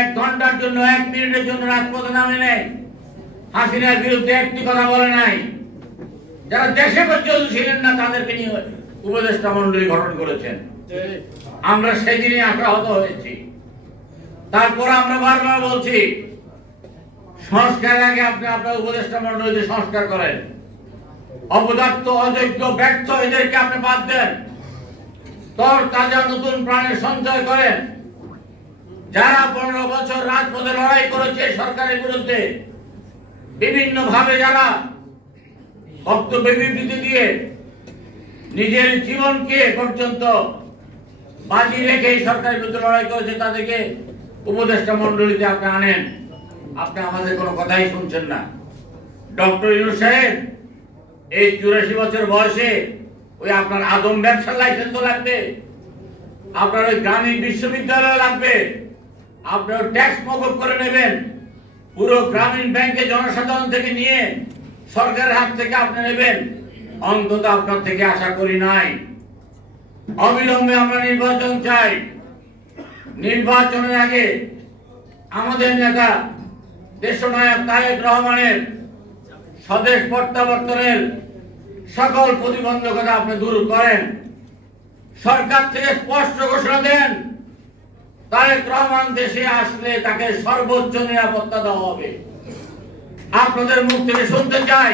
এক ঘন্টার জন্য, এক মিনিটের জন্য রাজপথে নামে নেই, হাসিনার বিরুদ্ধে একটি কথা বলে নাই। যারা দেশে পর্যন্ত ছিলেন না তাদেরকে নিয়ে উপদেষ্টা মন্ডলী গঠন করেছেন। আমরা সেদিনই আশাহত হয়েছি। তারপর আমরা বারবার বলছি, সংস্কারের আগে আপনি আপনার উপদেষ্টা মন্ডলীতে সংস্কার করেন। অপদার্থ, অযোগ্য, ব্যর্থ এদেরকে আপনি বাদ দেন, তর তাজা নতুন প্রাণের সঞ্চয় করেন। যারা 15 বছর রাজপথে লড়াই করেছে সরকারের বিরুদ্ধে, বিভিন্ন ভাবে যারা বক্তব্য বিবৃতি দিয়ে নিজের জীবনকে পর্যন্ত বাজি রেখে সরকারের বিরুদ্ধে লড়াই করেছে, তাদেরকে উপদেষ্টা মন্ডলীতে আপনি আনেন। আপনি আমাদের কোনো কথাই শুনছেন না। ডক্টর ইউনূস সাহেব এই 84 বছর বয়সে ওই আপনার আদম ব্যবসার লাইসেন্স লাগবে, আপনার ওই গ্রামীণ বিশ্ববিদ্যালয় লাগবে, আপনার ট্যাক্স মকুব করে নেবেন, পুরো গ্রামীণ ব্যাংকে জনসাধারণ থেকে নিয়ে সরকারের হাত থেকে আপনি নেবেন। অন্তত আপনার থেকে আশা করি নাই। অবিলম্বে আমরা নির্বাচন চাই। নির্বাচনের আগে আমাদের নেতা দেশনায়ক তারেক রহমানের স্বদেশ প্রত্যাবর্তনের সকল প্রতিবন্ধকতা আপনি দূর করেন। সরকার থেকে স্পষ্ট ঘোষণা দেন, তারেক রহমান দেশে আসলে তাকে সর্বোচ্চ নিরাপত্তা দেওয়া হবে। আপনাদের মুখ থেকে শুনতে চাই।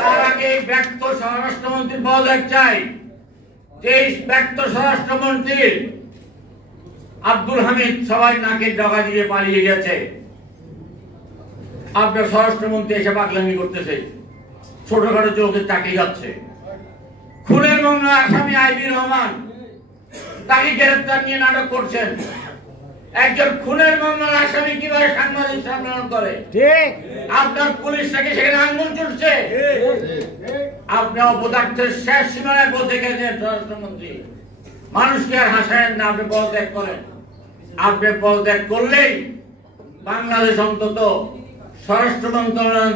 তার আগে ব্যক্ত স্বরাষ্ট্রমন্ত্রীর পদত্যাগ চাই। যে ব্যক্ত স্বরাষ্ট্রমন্ত্রী আব্দুল হামিদ সবাই নাকের ডগা দিয়ে পালিয়ে গেছে, আপনার স্বরাষ্ট্রমন্ত্রী এসে পাগলামি করতেছে, ছোটখাটো চোখে তাকিয়ে যাচ্ছে। খুনের মামলা আসামি আইবি রহমান, তাকে গ্রেফতার নিয়ে নাটক করছেন। একজন খুনের মামলার আসামি কিভাবে সাংবাদিক সম্মেলন করে? আপনার পুলিশ থেকে সেখানে আঙ্গুল চুষছে। আপনি অপদার্থের শেষ সীমানায় পৌঁছে গেছেন স্বরাষ্ট্রমন্ত্রী। মানুষকে আর হাসায়েন না, আপনি পদত্যাগ করেন। আপনি পদত্যাগ করলেই বাংলাদেশ অন্তত স্বরাষ্ট্র মন্ত্রণালয়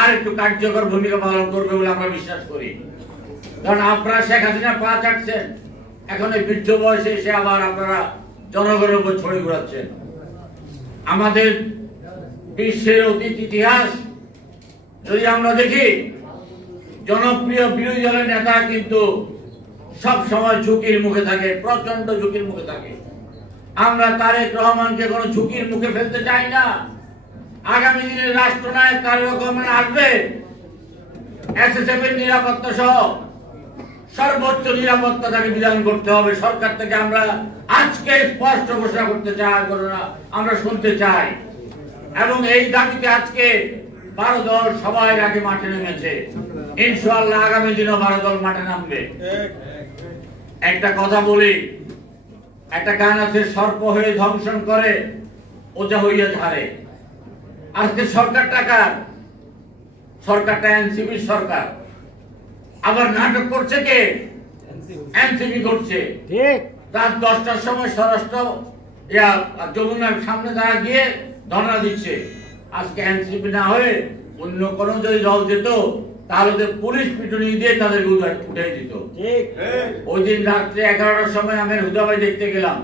আর একটু কার্যকর ভূমিকা পালন করবে বলে আমরা বিশ্বাস করি। কারণ আপনারা শেখ হাসিনা পা চাটছেন, এখন এই বৃদ্ধ বয়সে এসে আবার আপনারা জনগণের উপর ছড়ি ঘোরাচ্ছেন। আমাদের বিশ্বের অতীত ইতিহাস যদি আমরা দেখি, জনপ্রিয় বিরোধী দলের নেতা কিন্তু সব সময় ঝুঁকির মুখে থাকে, প্রচন্ড ঝুঁকির মুখে থাকে। আমরা তারেক রহমানকে কোনো ঝুঁকির মুখে ফেলতে চাই না। আগামী দিনের রাষ্ট্রনায়ক তারেক রহমান আসবে, এসএসএফ এর নিরাপত্তা সহ সর্বোচ্চ নিরাপত্তা তাকে বিধান করতে হবে। সরকার থেকে আমরা আজকে স্পষ্ট ঘোষণা করতে চাই, আমরা শুনতে চাই। এবং এই দাবিতে আজকে 12 দল সবাই আগে মাঠে নেমেছে। ইনশাআল্লাহ আগামী দিনও 12 দল মাঠে নামবে। একটা কথা বলি, একটা গান আছে, সর্প হয়ে ধ্বংসন করে ওজা হইয়া ঝাড়ে। আজকে সরকারটা কার? সরকারটা এনসিপির সরকার। আবার নাটক করছে কে? এনসিপি করছে। রাত 10টার সময় স্বরাষ্ট্র যমুনার সামনে তারা গিয়ে ধর্ণা দিচ্ছে। আজকে এনসিপি না হয়ে অন্য কোন যদি দল যেত তাহলে পুলিশ পিটুনি দিয়ে তাদের উঠে দিত। ওই দিন রাত্রে 11টার সময় আমি হুদাবাই দেখতে গেলাম,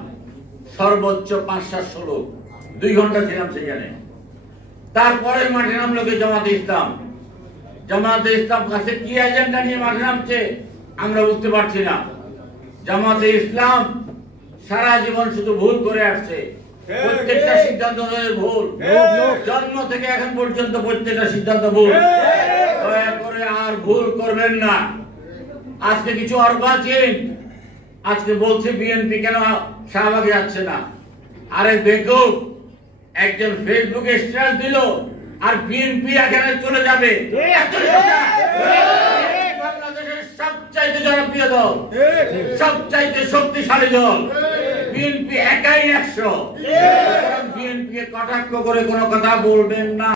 সর্বোচ্চ 5-700 লোক, 2 ঘন্টা ছিলাম সেখানে। তারপরে মাঠে নামলো কি জামাতে ইসলাম। জামাতে ইসলাম কাছে কি এজেন্ডা নিয়ে মাঠে নামছে আমরা বুঝতে পারছি না। জামাতে ইসলাম সারা জীবন শুধু ভুল করে আসছে, প্রত্যেকটা সিদ্ধান্ত ভুল, জন্ম থেকে এখন পর্যন্ত প্রত্যেকটা সিদ্ধান্ত ভুল। দয়া করে আর ভুল করবেন না। আজকে কিছু অর্বাচীন আজকে বলছে বিএনপি কেন শাহবাগে যাচ্ছে না। আরে বেকুব, একজন ফেসবুকে স্ট্যাটাস দিল আর বিএনপি এখানে চলে যাবে। বাংলাদেশের সবচাইতে জনপ্রিয় দল, সবচাইতে শক্তিশালী দল বিএনপি, একাই 100। বিএনপি কে কটাক্ষ করে কোনো কথা বলবেন না।